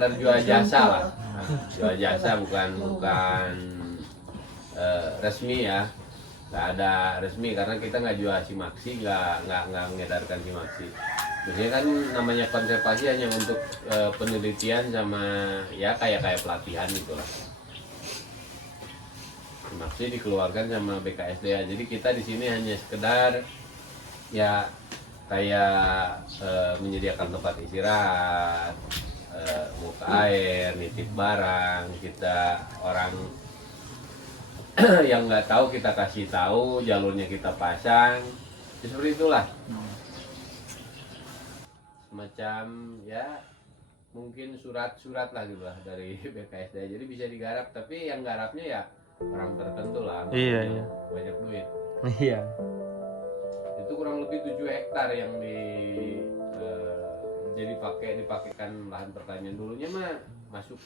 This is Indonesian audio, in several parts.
sekedar jual jasa lah, jual jasa bukan resmi ya, nggak ada resmi karena kita nggak jual simaksi, nggak mengedarkan simaksi. Biasanya kan namanya konservasi hanya untuk penelitian sama ya kayak pelatihan gitulah. Simaksi dikeluarkan sama BKSDA, jadi kita di sini hanya sekedar ya kayak menyediakan tempat istirahat, muka air, nitip barang, kita orang yang nggak tahu kita kasih tahu, jalurnya kita pasang, ya seperti itulah. Semacam ya mungkin surat-surat lah gitu lah dari BKSDA, jadi bisa digarap, tapi yang garapnya ya orang tertentu lah, Iya. banyak duit. Iya. Itu kurang lebih 7 hektar yang jadi dipakaikan lahan pertanian. Dulunya mah masuk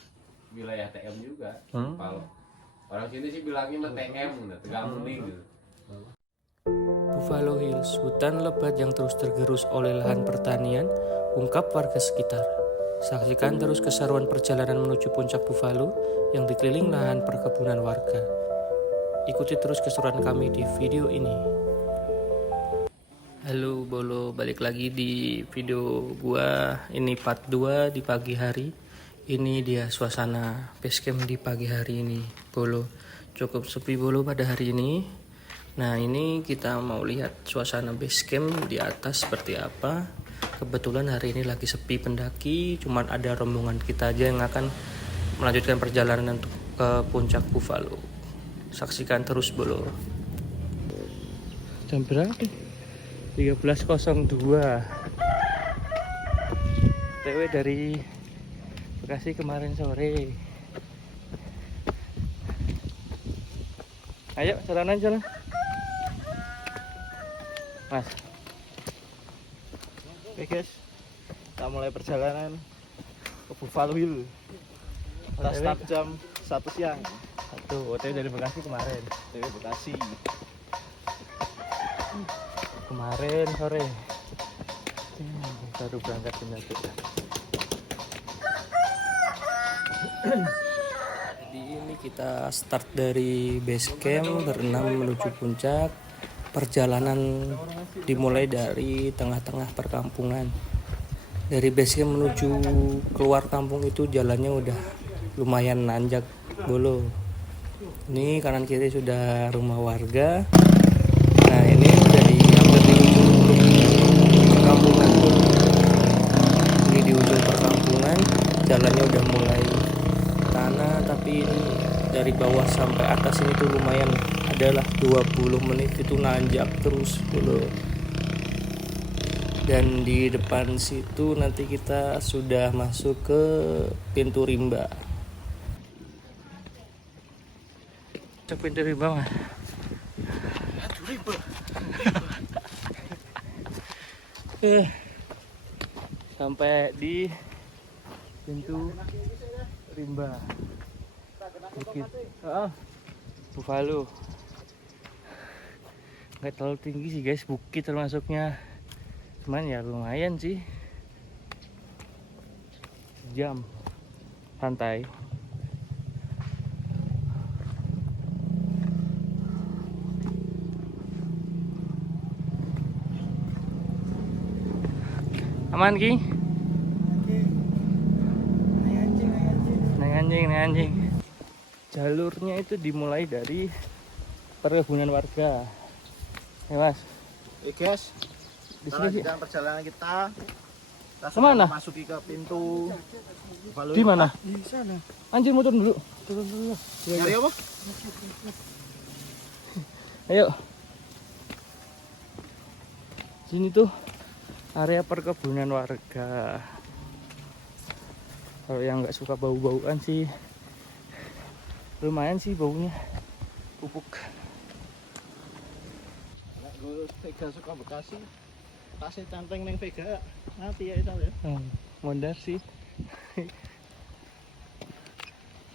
wilayah TM juga. Kalau orang sini sih bilangnya mah TM, Tegal Mending gitu. Buffalo Hills, hutan lebat yang terus tergerus oleh lahan pertanian, ungkap warga sekitar. Saksikan terus keseruan perjalanan menuju puncak Buffalo yang dikeliling lahan perkebunan warga. Ikuti terus keseruan kami di video ini. Halo Bolo, balik lagi di video gua. Ini part 2 di pagi hari. Ini dia suasana basecamp di pagi hari ini, Bolo. Cukup sepi Bolo pada hari ini. Nah, ini kita mau lihat suasana basecamp di atas seperti apa. Kebetulan hari ini lagi sepi pendaki, cuman ada rombongan kita aja yang akan melanjutkan perjalanan untuk ke puncak Buffalo. Saksikan terus Bolo. Jam berapa? 13.02. TW dari Bekasi kemarin sore. Ayo jalan. Mas. Oke guys, kita mulai perjalanan ke Buffalo Hill. Start jam 1 siang. OTW dari Bekasi kemarin. Dari Bekasi. Kemarin sore baru berangkat penjajah. Jadi ini kita start dari base camp berenam menuju puncak. Perjalanan dimulai dari tengah-tengah perkampungan. Dari base camp menuju keluar kampung itu jalannya udah lumayan nanjak Bolo. Ini kanan kiri sudah rumah warga. Nah ini udah di perkampungan. Ini di ujung perkampungan, jalannya udah mulai tanah, tapi ini dari bawah sampai atas ini tuh lumayan, adalah 20 menit itu nanjak terus dulu. Dan di depan situ nanti kita sudah masuk ke pintu rimba. Cek pintu rimba mah. Sampai di pintu rimba bukit Buffalo. Nggak terlalu tinggi sih guys, bukit termasuknya, cuman ya lumayan sih. Jam santai. Aman Ki? Naik anjing. Jalurnya itu dimulai dari perkebunan warga. Ya Mas. Guys, Di sini dalam perjalanan kita kemana? masuki ke pintu Buffalo. Di mana? Di sana. Anjir, mau turun dulu. Nyari apa? Ayo. Sini tuh area perkebunan warga. Kalau yang nggak suka bau-bauan sih, lumayan sih baunya, pupuk. Nek gue Vega suka Bekasi, tasnya canteng neng Vega, nanti ya itu ya. Mondar sih.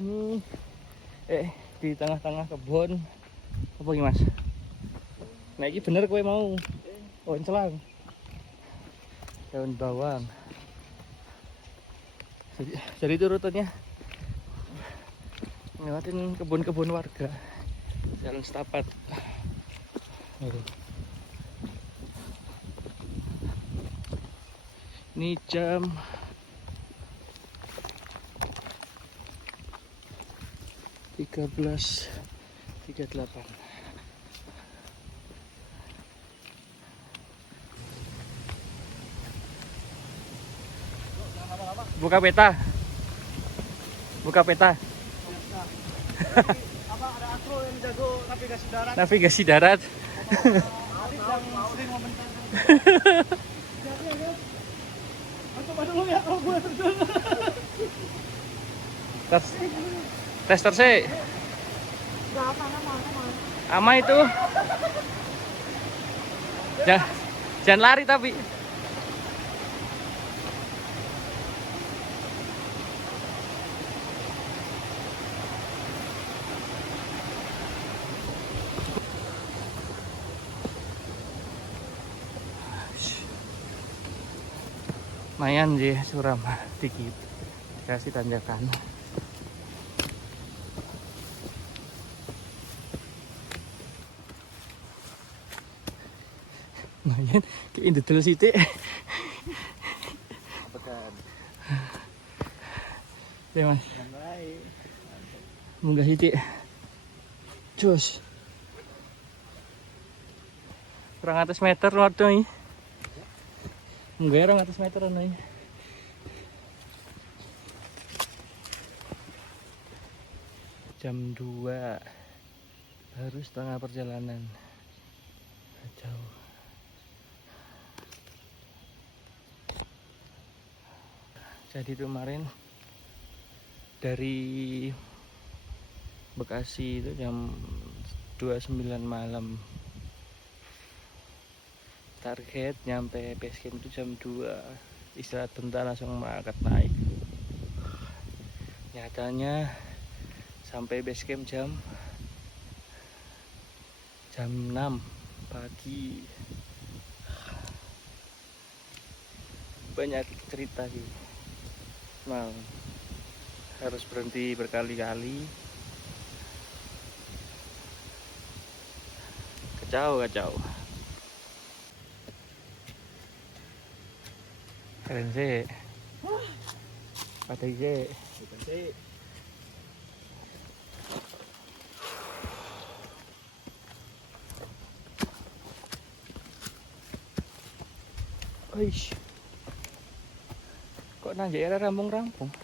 Ini di tengah-tengah kebun apa gimana Mas? Nah ini bener kowe mau pohon celang, daun bawang. Jadi itu rutenya ngelewatin kebun-kebun warga, jalan setapak. Ini jam 13.38. Buka peta. Buka peta. Apa ada Astro yang jago navigasi darat? Navigasi darat. Arif yang sering membentangkan. Coba dulu ya kalau gue terjun. Tester sih. Ama itu. Jangan lari tapi. Lumayan sih suram dikit, dikasih tanjakan. Lumayan kayak ini dulu sih teh. Ya mas, munggah sih cus. Kurang atas meter waktu ini. Munggah 200 meter nih. Jam 2 baru setengah perjalanan. Jauh. Jadi kemarin dari Bekasi itu jam 29 malam. Target nyampe base camp itu jam 2. Istirahat bentar langsung berangkat naik. Nyatanya sampai base camp jam 6 pagi. Banyak cerita sih. Nah, harus berhenti berkali-kali. Kacau. Keren sih. Patay sih. Oish. Kok nang daerah rampung-rampung?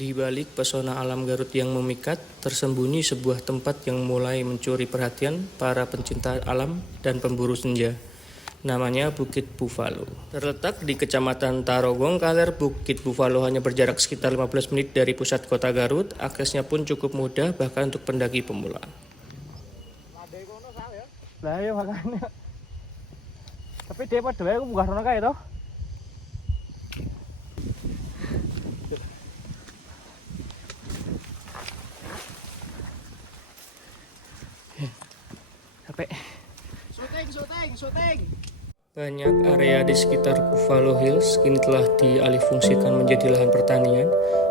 Di balik pesona alam Garut yang memikat, tersembunyi sebuah tempat yang mulai mencuri perhatian para pencinta alam dan pemburu senja. Namanya Bukit Buffalo. Terletak di Kecamatan Tarogong Kaler, Bukit Buffalo hanya berjarak sekitar 15 menit dari pusat kota Garut. Aksesnya pun cukup mudah bahkan untuk pendaki pemula. Lah ya makanya. Tapi dia pada wae buka rono kae to. Sampai Syuting. banyak area di sekitar Buffalo Hills kini telah dialihfungsikan menjadi lahan pertanian,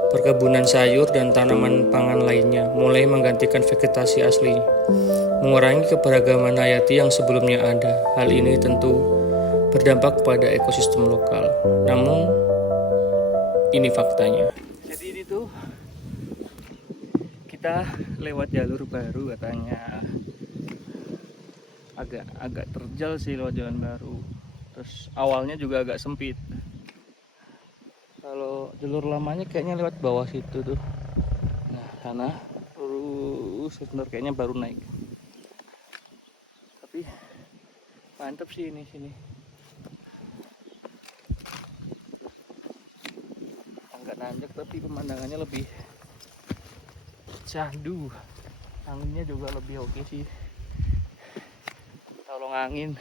perkebunan sayur dan tanaman pangan lainnya, mulai menggantikan vegetasi asli, mengurangi keberagaman hayati yang sebelumnya ada. Hal ini tentu berdampak pada ekosistem lokal. Namun ini faktanya. Jadi ini tuh kita lewat jalur baru katanya. Agak terjal sih lewat jalan baru. Terus awalnya juga agak sempit. Kalau jalur lamanya kayaknya lewat bawah situ tuh. Nah, sana terus bener kayaknya baru naik. Tapi mantep sih ini sini. Agak nanjak tapi pemandangannya lebih candu. Anginnya juga lebih oke sih. Tolong angin.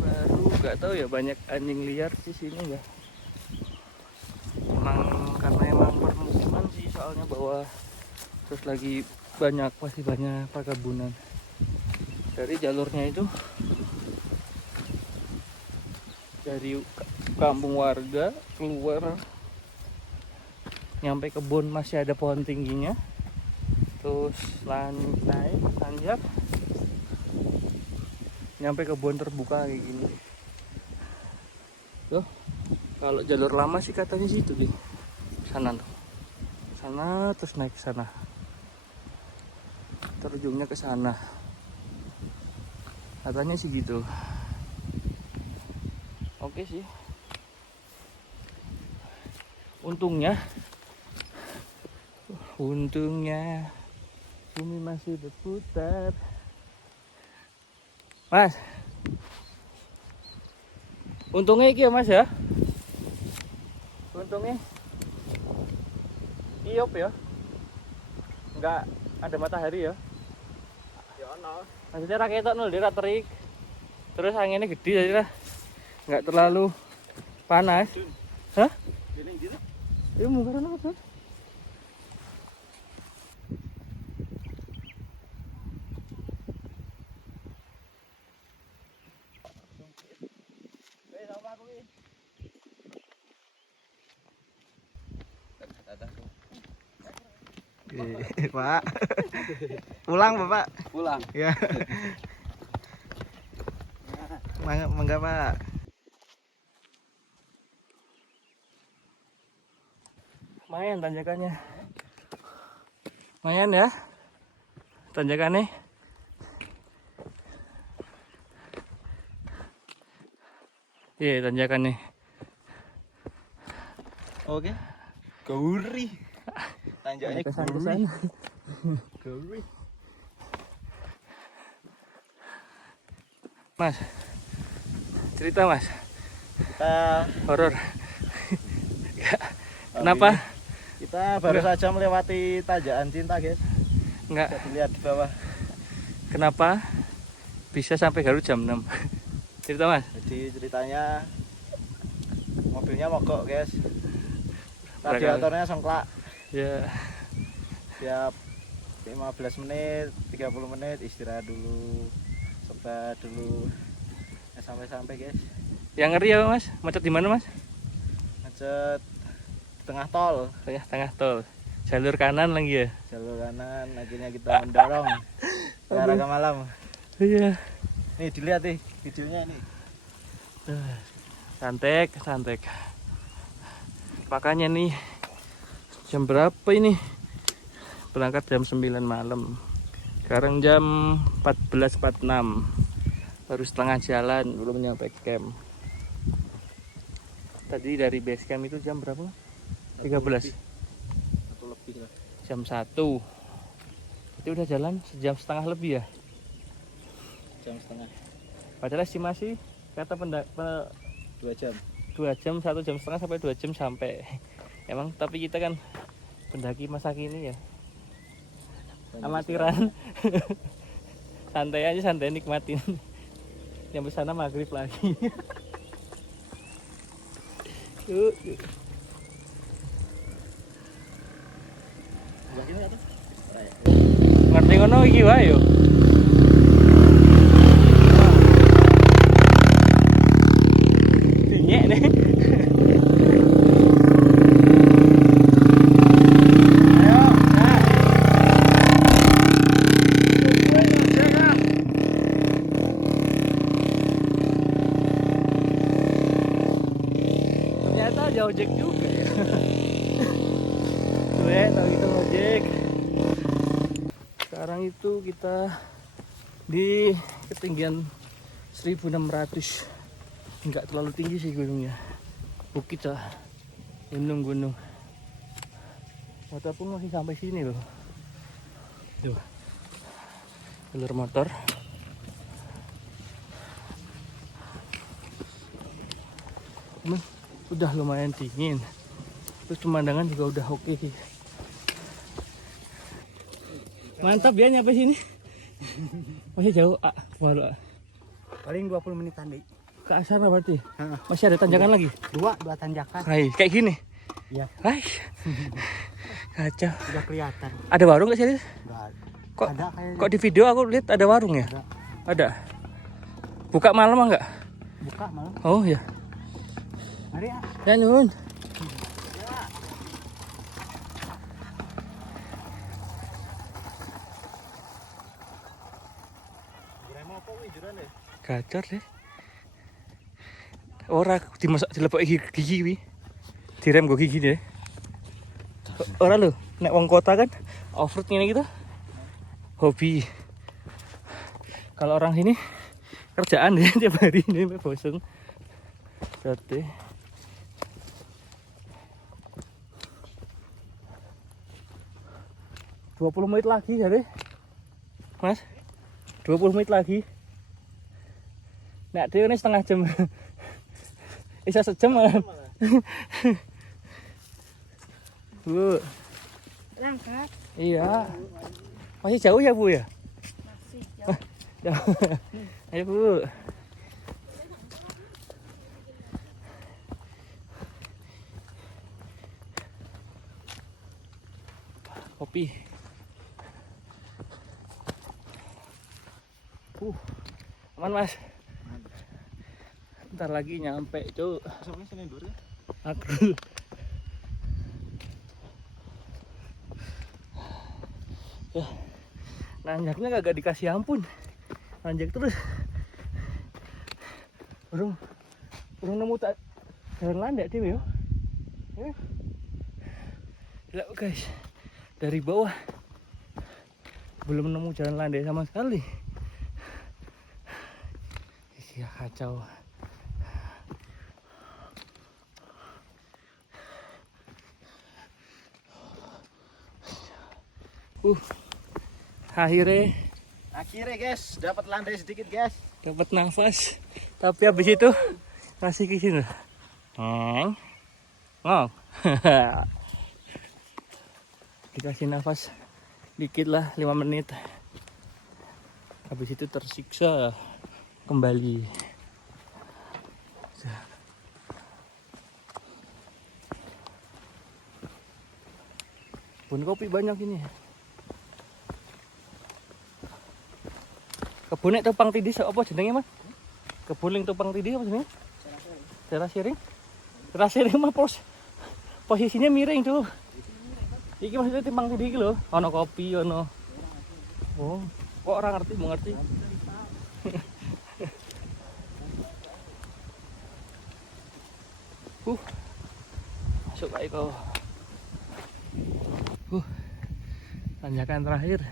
Baru nggak tahu ya banyak anjing liar di sini ya. soalnya bawah, terus lagi masih banyak perkebunan. Dari jalurnya itu dari kampung warga keluar nyampe kebun masih ada pohon tingginya, terus naik tanjak nyampe kebun terbuka kayak gini. Tuh, kalau jalur lama sih katanya situ gini, sana tuh, sana terus naik ke sana, terjungnya ke sana, katanya sih gitu. Oke sih, untungnya bumi masih berputar. Mas, untungnya iki ya Mas ya, untungnya iop ya, nggak ada matahari ya. Ya ono. Maksudnya raketok nol dia terik, terus anginnya gede jadi nggak terlalu panas. Hah? Ini gitu. Ini mungkin apa tuh? Pak. Pulang Bapak. Pulang. Ya. Mangga Pak. Lumayan tanjakannya. Lumayan ya. Tanjakannya. Iya, tanjakannya. Oke. Gauri. Tanjaknya kesan. gauri. Mas. Cerita Mas. Kita Horor. Kenapa? Kita baru saja melewati tanjakan cinta, guys. Enggak. Bisa dilihat di bawah. Kenapa bisa sampai Garut jam 6? Cerita Mas. Jadi ceritanya mobilnya mogok, guys. Radiatornya sengklak. Ya. Tiap 15 menit, 30 menit istirahat dulu. Sebat dulu. Sampai-sampai, guys. Yang ngeri apa Mas? Macet di mana Mas? Macet di tengah tol. Tengah tol. Jalur kanan lagi ya. Jalur kanan, akhirnya kita mendorong ke arah ke malam. Iya. Nih dilihat nih videonya ini. Santek. Makanya nih jam berapa ini? Berangkat jam 9 malam. Sekarang jam 14.46. Baru setengah jalan, belum nyampe camp. Tadi dari base camp itu jam berapa? 13. Atau lebih lah. Jam 1. Itu udah jalan sejam setengah lebih ya. Jam setengah. Padahal estimasi kata 2 jam. 2 jam, 1 jam setengah sampai 2 jam sampai. Emang tapi kita kan pendaki masa kini ya. Amatiran. Santai aja, santai nikmatin. Nyampe sana maghrib lagi. Yuk. Ngerti ngono iki wae yo. Dinyek nih. Ternyata ada ojek juga ya. Tuh ya, tahu kita ojek. Sekarang itu kita di ketinggian 1600. Enggak terlalu tinggi sih gunungnya. Bukit lah. Gunung-gunung. Motor pun masih sampai sini loh. Tuh. Jalur motor. Udah lumayan dingin. Terus pemandangan juga udah oke sih. Mantap ya nyampe sini. Masih jauh, baru. Paling 20 menitan deh. Ke sana berarti. Masih ada tanjakan lagi. Dua tanjakan. Hai, kayak gini. Iya. Hai. Kacau. Udah kelihatan. Ada warung nggak sih? Enggak Kok ada kayaknya. kok di video aku lihat ada warung ya? Ada. Ada. Buka malam enggak? Buka malam. Oh ya. Mari ya. Ya nyun. Gacor deh. Ora dimasak dilepok gigi wi. Direm go gigi deh. Ora lho, nek wong kota kan off-road ngene gitu. Hobi. Kalau orang sini kerjaan deh tiap hari ini bosen. Sate. "20 menit lagi ya deh. Mas. 20 menit lagi. Nek dhewe ini setengah jam. Bisa sejam malah. Bu. Langkat. Iya. Masih jauh ya, Bu ya? Masih jauh. Jauh. Ayo, Bu. Kopi. Aman, Mas. Ntar lagi nyampe, Cuk. Sampai sini dulu ya. Aku. Ya. Nanjaknya kagak dikasih ampun. Nanjak terus. Urung nemu tak jalan landai dewe yo. Lihat guys. Dari bawah belum nemu jalan landai sama sekali. Ya kacau. Akhirnya guys, dapat landai sedikit guys. Dapat nafas. Tapi habis itu masih ke sini. Dikasih nafas dikit lah 5 menit. Habis itu tersiksa kembali. Kebun kopi banyak ini. Kebun nek topang tidih apa jenenge, Mas? Kebun ning topang tidih apa jenenge? Terasiring. Terasiring mah posisinya miring tuh. Iki maksudnya timbang tidih iki lho, ana kopi, ana. Oh, kok orang ngerti, mau ngerti. Masuk baik kok. Tanjakan terakhir.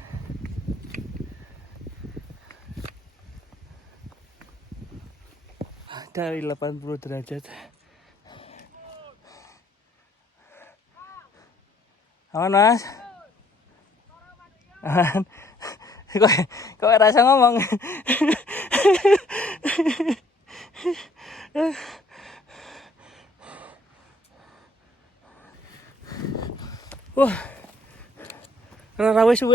Dari 80 derajat. Aman, Mas? Aman. Kok rasa ngomong? Wah. Rara wis.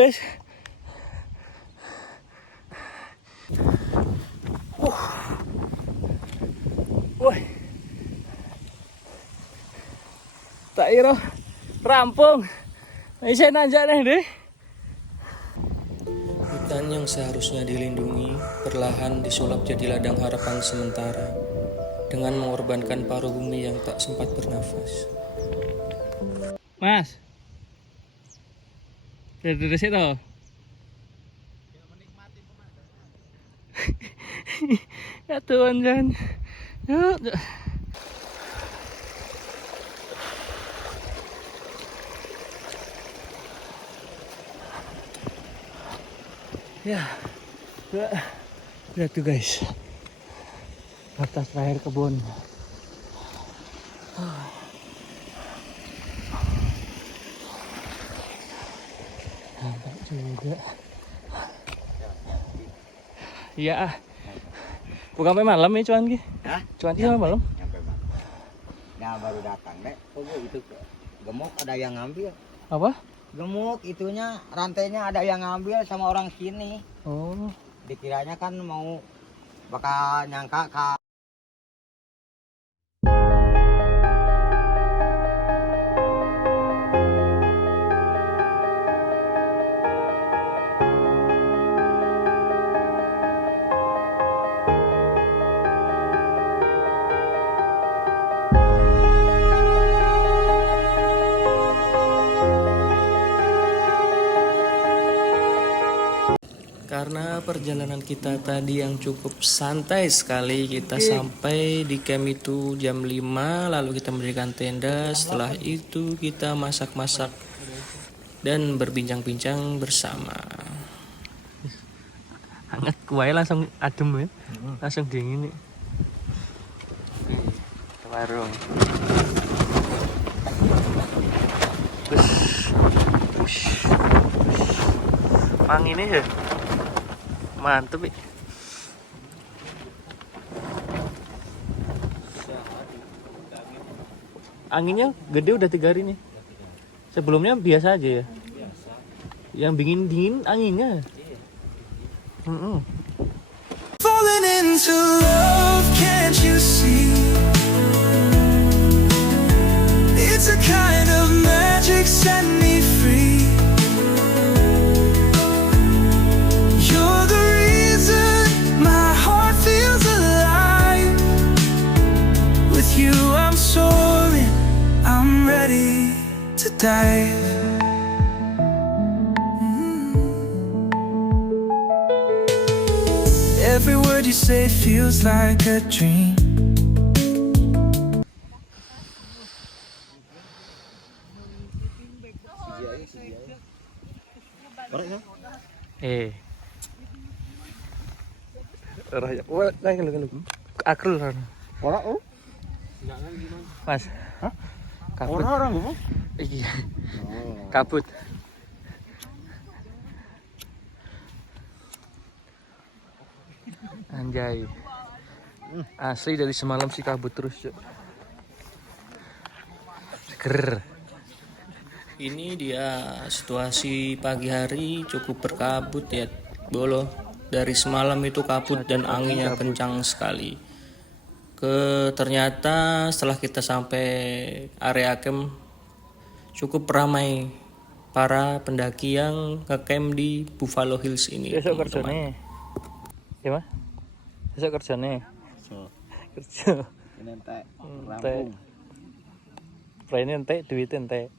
Wah. Tak kira rampung. Bisa nanjak deh. Hutan yang seharusnya dilindungi perlahan disulap jadi ladang harapan sementara dengan mengorbankan paruh bumi yang tak sempat bernafas. Mas, dari situ. Ya Tuhan, jangan. Yuk. Ya, lihat tuh guys, batas terakhir kebun. Nampak juga. Iya, bukan sampai malam ya cuan ki? Hah? Cuan ki sampai malam? Sampai malam. Nah baru datang deh. Oh itu gemuk ada yang ngambil. Apa? Gemuk itunya rantainya ada yang ngambil sama orang sini. Oh. Dikiranya kan mau bakal nyangka ke Karena perjalanan kita tadi yang cukup santai sekali, kita sampai di camp itu jam 5, lalu kita mendirikan tenda. Setelah itu kita masak-masak dan berbincang-bincang bersama. Hangat kuai langsung adem ya, langsung dingin nih. Warung. Anginnya ya mantep ya. Anginnya gede udah 3 hari nih. Sebelumnya biasa aja ya. Yang bikin dingin anginnya. Falling into love, can't you see? It's a kind of magic, set me free. You're the reason my heart feels alive. With you I'm soaring, I'm ready to dive. Every word you say feels like a dream. Raya, wah, kalau akrul kan. Orang Mas. Hah? Kabut. orang gue. Iya. Kabut. Anjay. Asli dari semalam sih kabut terus, Cuk. Seger. Ini dia situasi pagi hari, cukup berkabut ya, Bolo. Dari semalam itu kabut dan anginnya kencang sekali. Ternyata setelah kita sampai area camp cukup ramai para pendaki yang ngecamp di Buffalo Hills ini. Besok kerjanya. Ya, Mas? Besok kerjanya. Kerja. Ini entek. Rampung. Plan entek, duit entek.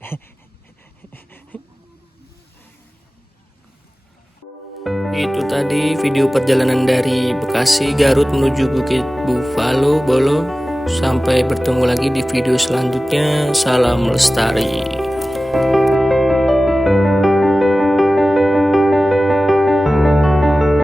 Itu tadi video perjalanan dari Bekasi Garut menuju Bukit Buffalo Bolo. Sampai bertemu lagi di video selanjutnya. Salam lestari.